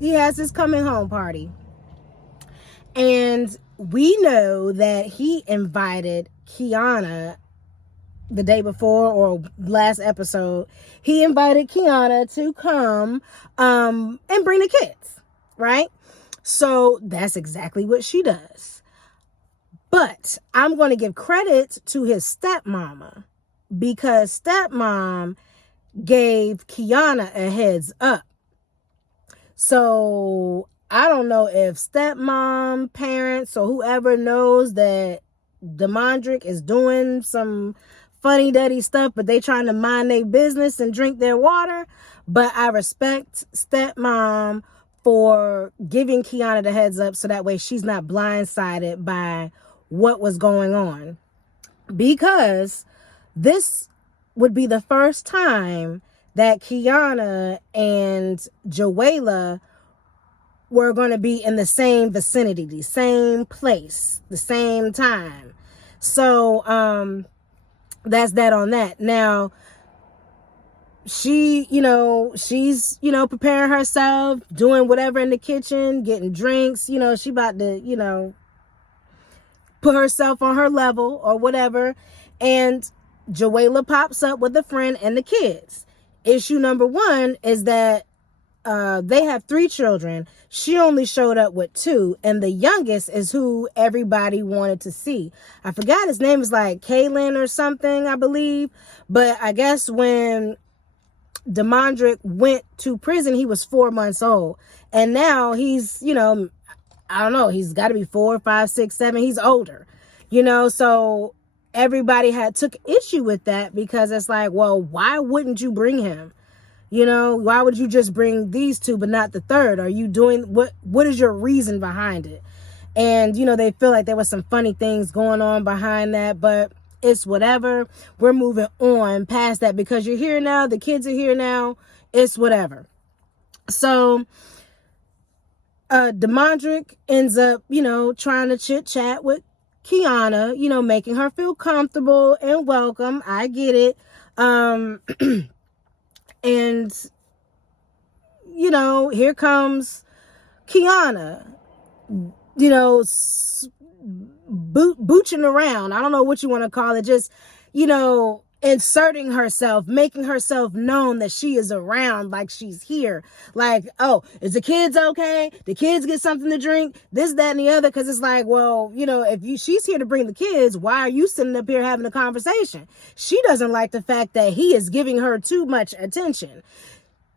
his coming home party. And we know that he invited Kiana the day before or last episode. He invited Kiana to come and bring the kids, right? So that's exactly what she does. But I'm going to give credit to his stepmama, because stepmom gave Kiana a heads up. So I don't know if stepmom, parents, or whoever knows that Demodrick is doing some funny duddy stuff, but they trying to mind their business and drink their water. But I respect stepmom for giving Kiana the heads up, so that way she's not blindsided by what was going on. Because this would be the first time that Kiana and Joella were going to be in the same vicinity, the same place, the same time. So that's that on that. Now, she's preparing herself, doing whatever in the kitchen, getting drinks. She about to, put herself on her level or whatever. And Joella pops up with a friend and the kids. Issue number one is that they have 3 children. She only showed up with 2, and the youngest is who everybody wanted to see. I forgot his name is like Kaylin or something, I believe. But I guess when Demodrick went to prison, he was 4 months old. And now he's, I don't know, he's got to be 4, 5, 6, 7. He's older, so everybody took issue with that, because it's like, well, why wouldn't you bring him? Why would you just bring these 2 but not the third? Are you doing what is your reason behind it? And they feel like there was some funny things going on behind that, but it's whatever. We're moving on past that, because you're here now, the kids are here now, it's whatever. So Demodrick ends up trying to chit chat with Kiana, making her feel comfortable and welcome. I get it. And, here comes Kiana, booching around. I don't know what you want to call it. Just, inserting herself, making herself known that she is around, like she's here. Like, oh, is the kids okay? The kids get something to drink? This, that, and the other. Because it's like, well, if she's here to bring the kids, why are you sitting up here having a conversation? She doesn't like the fact that he is giving her too much attention.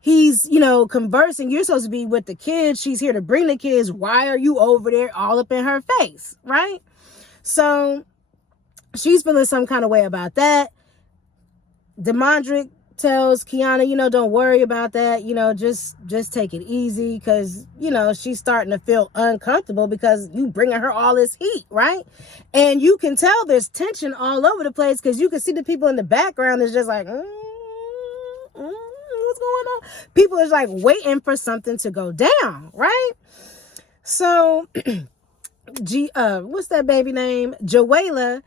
He's, conversing. You're supposed to be with the kids. She's here to bring the kids. Why are you over there all up in her face? Right? So she's feeling some kind of way about that. Demodrick tells Kiana, don't worry about that. Just take it easy, because, she's starting to feel uncomfortable because you bringing her all this heat, right? And you can tell there's tension all over the place, because you can see the people in the background is just like, what's going on? People are like waiting for something to go down, right? So, what's that baby name? Joella,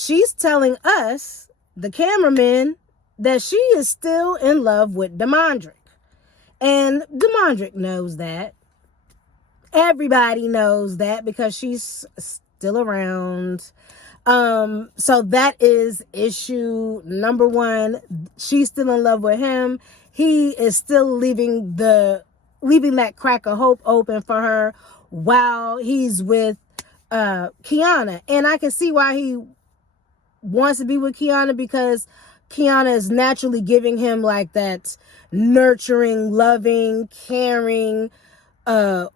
she's telling us, the cameraman, that she is still in love with Demodrick. And Demodrick knows that. Everybody knows that, because she's still around. So that is issue number one. She's still in love with him. He is still leaving that crack of hope open for her while he's with Kiana. And I can see why he wants to be with Kiana, because Kiana is naturally giving him like that nurturing, loving, caring,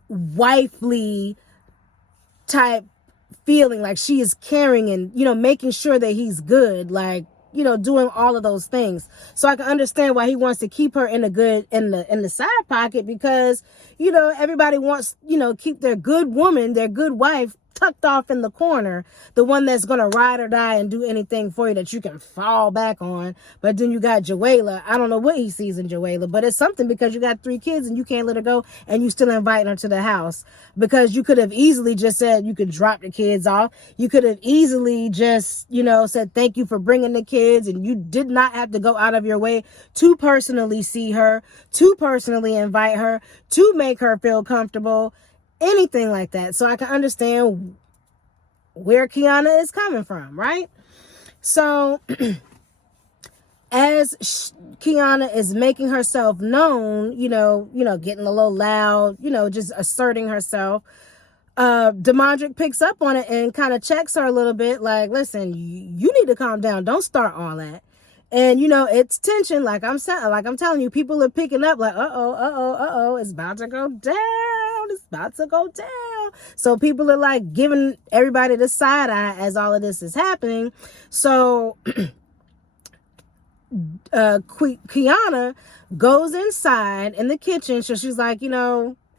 wifely type feeling. Like she is caring and, making sure that he's good, like, doing all of those things. So I can understand why he wants to keep her in the side pocket, because, everybody wants, keep their good woman, their good wife tucked off in the corner, the one that's going to ride or die and do anything for you that you can fall back on. But then you got Joella. I don't know what he sees in Joella, but it's something because you got 3 kids and you can't let her go and you still inviting her to the house, because you could have easily just said you could drop the kids off. You could have easily just, said thank you for bringing the kids, and you did not have to go out of your way to personally see her, to personally invite her, to make her feel comfortable, anything like that. So I can understand where Kiana is coming from, right? So as Kiana is making herself known, getting a little loud, just asserting herself, Demodrick picks up on it and kind of checks her a little bit, like, listen, you need to calm down. Don't start all that. And, it's tension. Like I'm telling you, people are picking up like, it's about to go down. It's about to go down. So people are like giving everybody the side eye as all of this is happening. So Kiana goes inside in the kitchen. So she's like,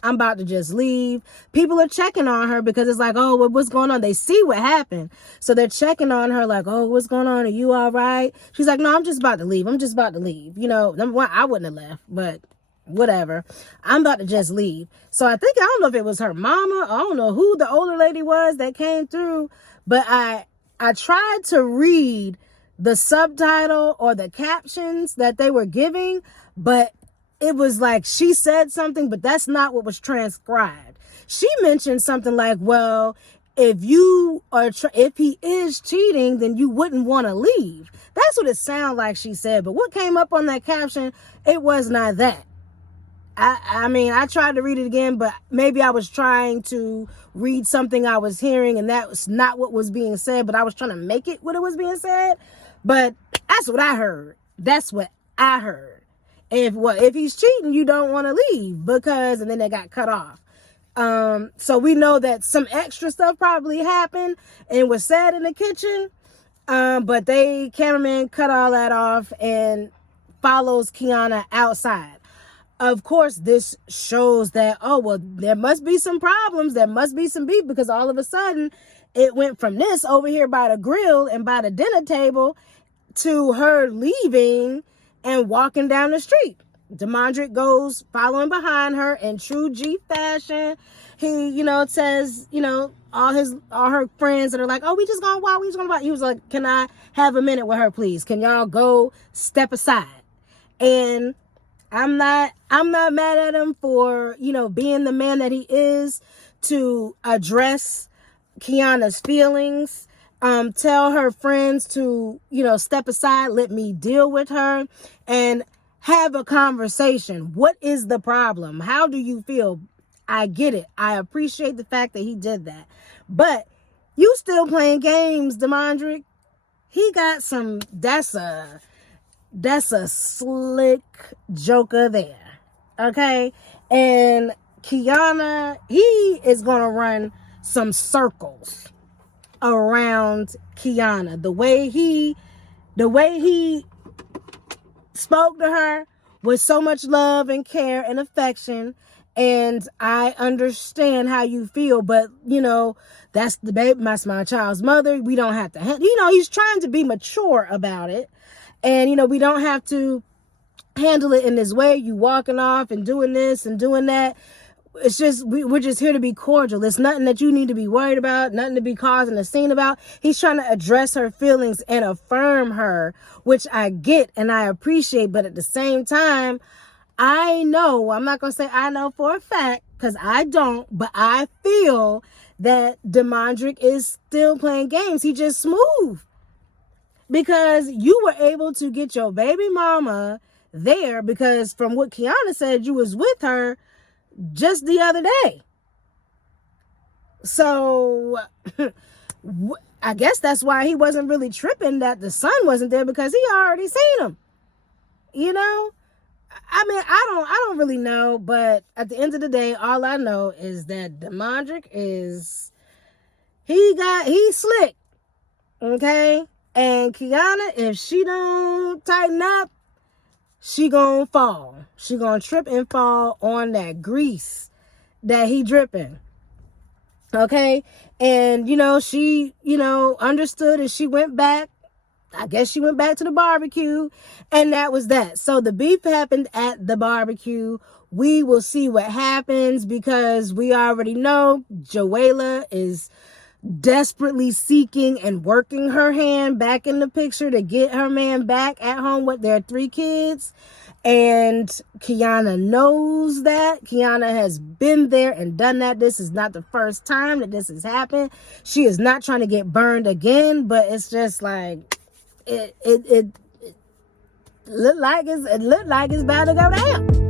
I'm about to just leave. People are checking on her because it's like, oh, what's going on? They see what happened. So they're checking on her like, oh, what's going on? Are you all right? She's like, no, I'm just about to leave. Number one, I wouldn't have left, but whatever. I'm about to just leave. So I don't know if it was her mama. I don't know who the older lady was that came through, but I tried to read the subtitle or the captions that they were giving, but it was like she said something, but that's not what was transcribed. She mentioned something like, well, if he is cheating, then you wouldn't want to leave. That's what it sounded like she said. But what came up on that caption, it was not that. I tried to read it again, but maybe I was trying to read something I was hearing, and that was not what was being said, but I was trying to make it what it was being said. But that's what I heard. That's what I heard. If he's cheating, you don't want to leave because, and then they got cut off. So we know that some extra stuff probably happened and was said in the kitchen. But cameraman cut all that off and follows Kiana outside. Of course, this shows that, there must be some problems. There must be some beef, because all of a sudden it went from this over here by the grill and by the dinner table to her leaving and walking down the street. Demodrick goes following behind her in true G fashion. He, says, all her friends that are like, oh, we just gonna walk. He was like, can I have a minute with her, please? Can y'all go step aside? And I'm not mad at him for, being the man that he is to address Kiana's feelings. Tell her friends to, step aside, let me deal with her and have a conversation. What is the problem? How do you feel? I get it. I appreciate the fact that he did that. But you still playing games, Demodrick. He got that's a slick joker there. Okay? And Kiana, he is going to run some circles around Kiana. The way he spoke to her with so much love and care and affection. And I understand how you feel, but that's the baby, that's my child's mother. We don't have to, he's trying to be mature about it. And, we don't have to handle it in this way. You walking off and doing this and doing that. It's just, we're just here to be cordial. It's nothing that you need to be worried about, nothing to be causing a scene about. He's trying to address her feelings and affirm her, which I get and I appreciate. But at the same time, I'm not going to say I know for a fact, because I don't, but I feel that Demodrick is still playing games. He just smooth. Because you were able to get your baby mama there, because from what Kiana said, you was with her just the other day. So I guess that's why he wasn't really tripping that the son wasn't there, because he already seen him. I don't really know, but at the end of the day, all I know is that Demodrick he's slick. Okay? And Kiana, if she don't tighten up, she gonna fall. She gonna trip and fall on that grease that he dripping. Okay. And, she, understood, and she went back. I guess she went back to the barbecue, and that was that. So the beef happened at the barbecue. We will see what happens, because we already know Joella is desperately seeking and working her hand back in the picture to get her man back at home with their 3 kids. And Kiana knows that. Kiana has been there and done that. This is not the first time that this has happened. She is not trying to get burned again, but it's just like it looked like it's about to go down.